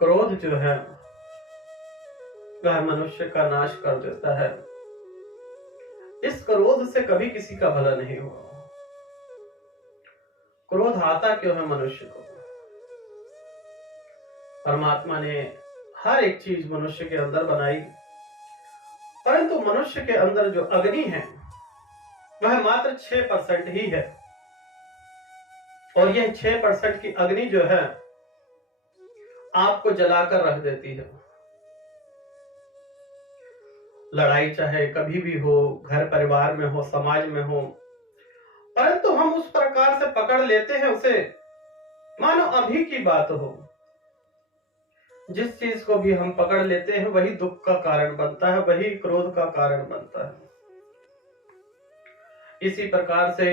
क्रोध जो है वह मनुष्य का नाश कर देता है। इस क्रोध से कभी किसी का भला नहीं हुआ। क्रोध आता क्यों है मनुष्य को? परमात्मा ने हर एक चीज मनुष्य के अंदर बनाई, परंतु मनुष्य के अंदर जो अग्नि है वह मात्र 6% ही है। और यह 6% की अग्नि जो है आपको जलाकर रख देती है। लड़ाई चाहे कभी भी हो, घर परिवार में हो, समाज में हो, परंतु हम उस प्रकार से पकड़ लेते हैं उसे मानो अभी की बात हो। जिस चीज को भी हम पकड़ लेते हैं वही दुख का कारण बनता है, वही क्रोध का कारण बनता है। इसी प्रकार से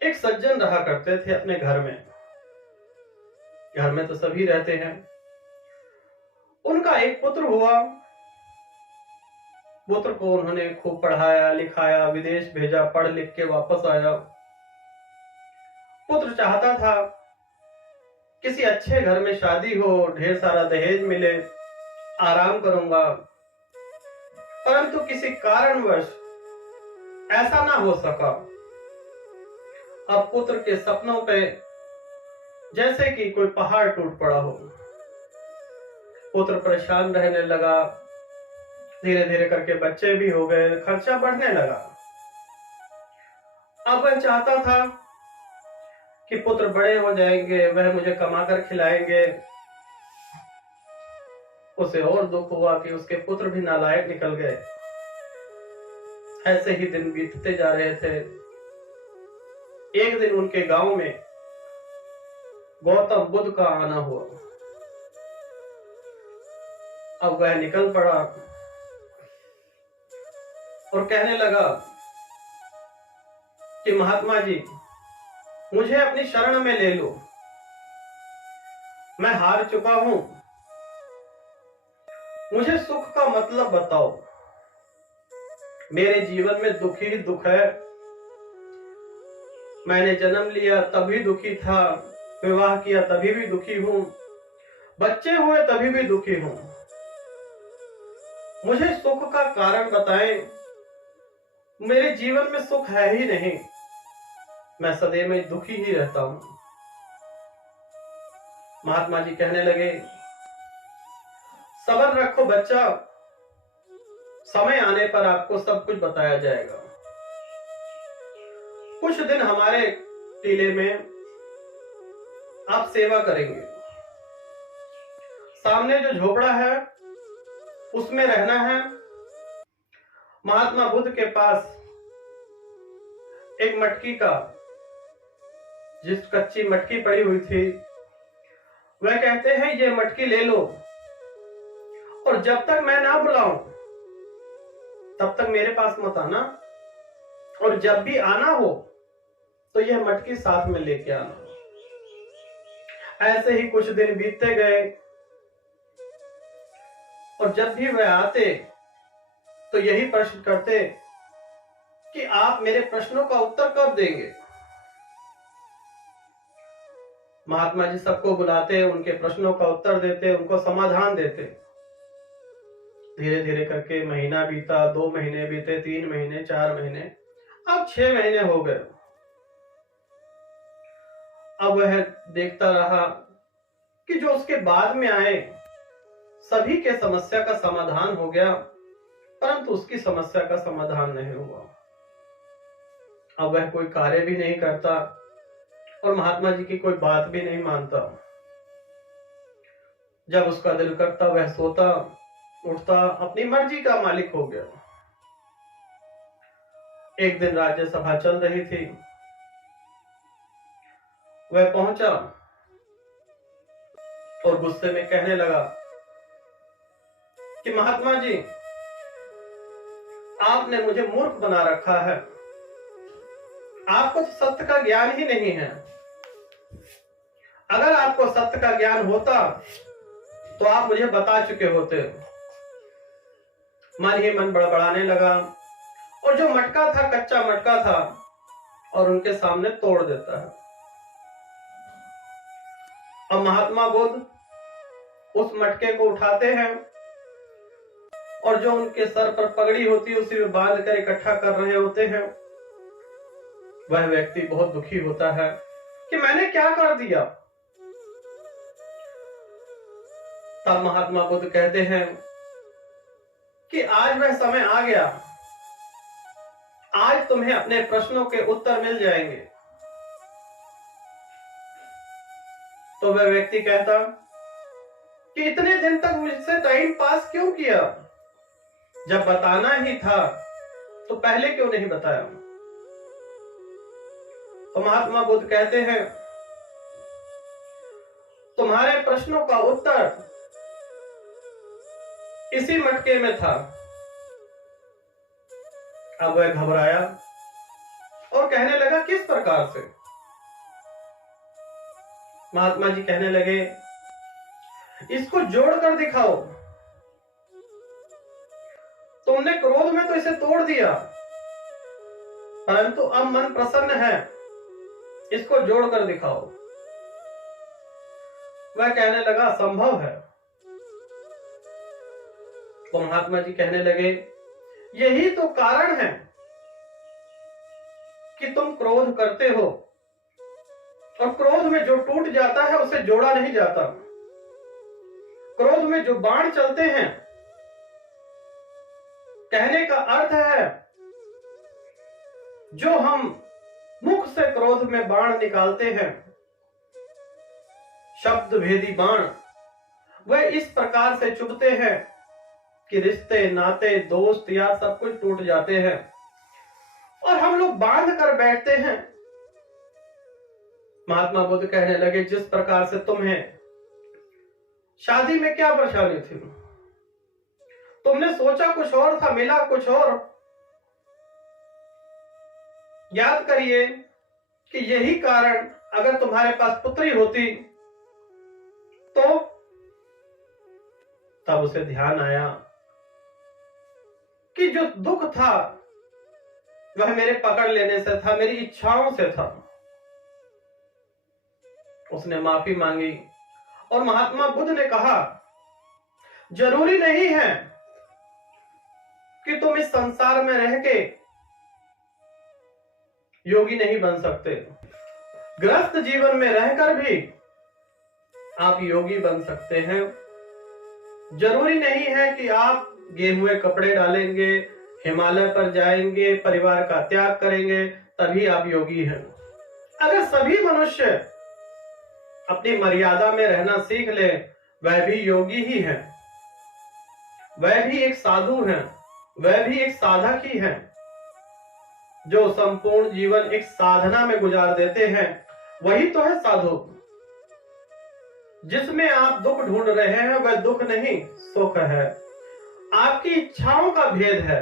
एक सज्जन रहा करते थे अपने घर में। घर में तो सभी रहते हैं। उनका एक पुत्र हुआ। पुत्र को उन्होंने खूब पढ़ाया लिखाया, विदेश भेजा, पढ़ लिख के वापस आया। पुत्र चाहता था किसी अच्छे घर में शादी हो, ढेर सारा दहेज मिले, आराम करूंगा, परंतु किसी कारणवश ऐसा ना हो सका। अब पुत्र के सपनों पे जैसे कि कोई पहाड़ टूट पड़ा हो। पुत्र परेशान रहने लगा। धीरे धीरे करके बच्चे भी हो गए, खर्चा बढ़ने लगा। अब वह चाहता था कि पुत्र बड़े हो जाएंगे, वह मुझे कमाकर खिलाएंगे। उसे और दुख हुआ कि उसके पुत्र भी नालायक निकल गए। ऐसे ही दिन बीतते जा रहे थे। एक दिन उनके गांव में गौतम बुद्ध का आना हुआ। अब वह निकल पड़ा और कहने लगा कि महात्मा जी, मुझे अपनी शरण में ले लो। मैं हार चुका हूं। मुझे सुख का मतलब बताओ। मेरे जीवन में दुख ही दुख है। मैंने जन्म लिया तभी दुखी था, विवाह किया तभी भी दुखी हूं, बच्चे हुए तभी भी दुखी हूं। मुझे सुख का कारण बताएं। मेरे जीवन में सुख है ही नहीं। मैं सदैव में दुखी ही रहता हूं। महात्मा जी कहने लगे, सब्र रखो बच्चा, समय आने पर आपको सब कुछ बताया जाएगा। कुछ दिन हमारे टीले में आप सेवा करेंगे। सामने जो झोपड़ा है उसमें रहना है। महात्मा बुद्ध के पास एक मटकी का, जिस कच्ची मटकी पड़ी हुई थी, वह कहते हैं ये मटकी ले लो और जब तक मैं ना बुलाऊं तब तक मेरे पास मत आना, और जब भी आना हो तो यह मटकी साथ में लेके आना। ऐसे ही कुछ दिन बीतते गए और जब भी वह आते तो यही प्रश्न करते कि आप मेरे प्रश्नों का उत्तर कब देंगे। महात्मा जी सबको बुलाते, उनके प्रश्नों का उत्तर देते, उनको समाधान देते। धीरे धीरे करके महीना बीता, 2 महीने बीते, 3 महीने, 4 महीने, अब 6 महीने हो गए। अब वह देखता रहा कि जो उसके बाद में आए सभी के समस्या का समाधान हो गया, परंतु उसकी समस्या का समाधान नहीं हुआ। अब वह कोई कार्य भी नहीं करता और महात्मा जी की कोई बात भी नहीं मानता। जब उसका दिल करता वह सोता उठता, अपनी मर्जी का मालिक हो गया। एक दिन राज्यसभा चल रही थी। वह पहुंचा और गुस्से में कहने लगा कि महात्मा जी, आपने मुझे मूर्ख बना रखा है। आपको तो सत्य का ज्ञान ही नहीं है। अगर आपको सत्य का ज्ञान होता तो आप मुझे बता चुके होते। मन ही मन बड़बड़ाने लगा और जो मटका था, कच्चा मटका था, और उनके सामने तोड़ देता है। अब महात्मा बुद्ध उस मटके को उठाते हैं और जो उनके सर पर पगड़ी होती है उसी में बांध कर इकट्ठा कर रहे होते हैं। वह व्यक्ति बहुत दुखी होता है कि मैंने क्या कर दिया। तब महात्मा बुद्ध कहते हैं कि आज वह समय आ गया, आज तुम्हें अपने प्रश्नों के उत्तर मिल जाएंगे। तो वह व्यक्ति कहता कि इतने दिन तक मुझसे टाइम पास क्यों किया, जब बताना ही था तो पहले क्यों नहीं बताया। तो महात्मा बुद्ध कहते हैं तुम्हारे प्रश्नों का उत्तर इसी मटके में था। अब वह घबराया और कहने लगा किस प्रकार से। महात्मा जी कहने लगे इसको जोड़कर दिखाओ। तुमने क्रोध में तो इसे तोड़ दिया, परंतु अब मन प्रसन्न है, इसको जोड़कर दिखाओ। वह कहने लगा संभव है। तो महात्मा जी कहने लगे यही तो कारण है कि तुम क्रोध करते हो, और क्रोध में जो टूट जाता है उसे जोड़ा नहीं जाता। क्रोध में जो बाण चलते हैं, कहने का अर्थ है जो हम मुख से क्रोध में बाण निकालते हैं, शब्द भेदी बाण, वह इस प्रकार से चुभते हैं कि रिश्ते नाते दोस्त यार सब कुछ टूट जाते हैं और हम लोग बांध कर बैठते हैं। महात्मा बुद्ध कहने लगे जिस प्रकार से तुम्हें शादी में क्या परेशानी थी, तुमने सोचा कुछ और था, मिला कुछ और। याद करिए कि यही कारण अगर तुम्हारे पास पुत्री होती तो तब उसे ध्यान आया कि जो दुख था वह मेरे पकड़ लेने से था, मेरी इच्छाओं से था। उसने माफी मांगी और महात्मा बुद्ध ने कहा जरूरी नहीं है कि तुम इस संसार में रह के योगी नहीं बन सकते, ग्रस्त जीवन में रहकर भी आप योगी बन सकते हैं। जरूरी नहीं है कि आप गेहुए कपड़े डालेंगे, हिमालय पर जाएंगे, परिवार का त्याग करेंगे तभी आप योगी हैं। अगर सभी मनुष्य अपनी मर्यादा में रहना सीख ले, वह भी योगी ही है, वह भी एक साधु है, वह भी एक साधक ही है। जो संपूर्ण जीवन एक साधना में गुजार देते हैं वही तो है साधु। जिसमें आप दुख ढूंढ रहे हैं वह दुख नहीं सुख है, आपकी इच्छाओं का भेद है।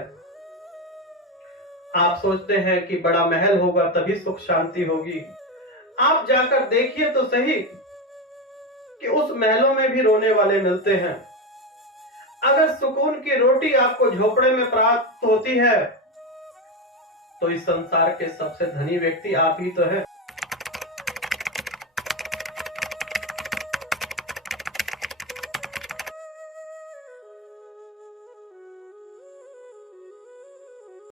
आप सोचते हैं कि बड़ा महल होगा तभी सुख शांति होगी, आप जाकर देखिए तो सही कि उस महलों में भी रोने वाले मिलते हैं। अगर सुकून की रोटी आपको झोपड़े में प्राप्त होती है तो इस संसार के सबसे धनी व्यक्ति आप ही तो है।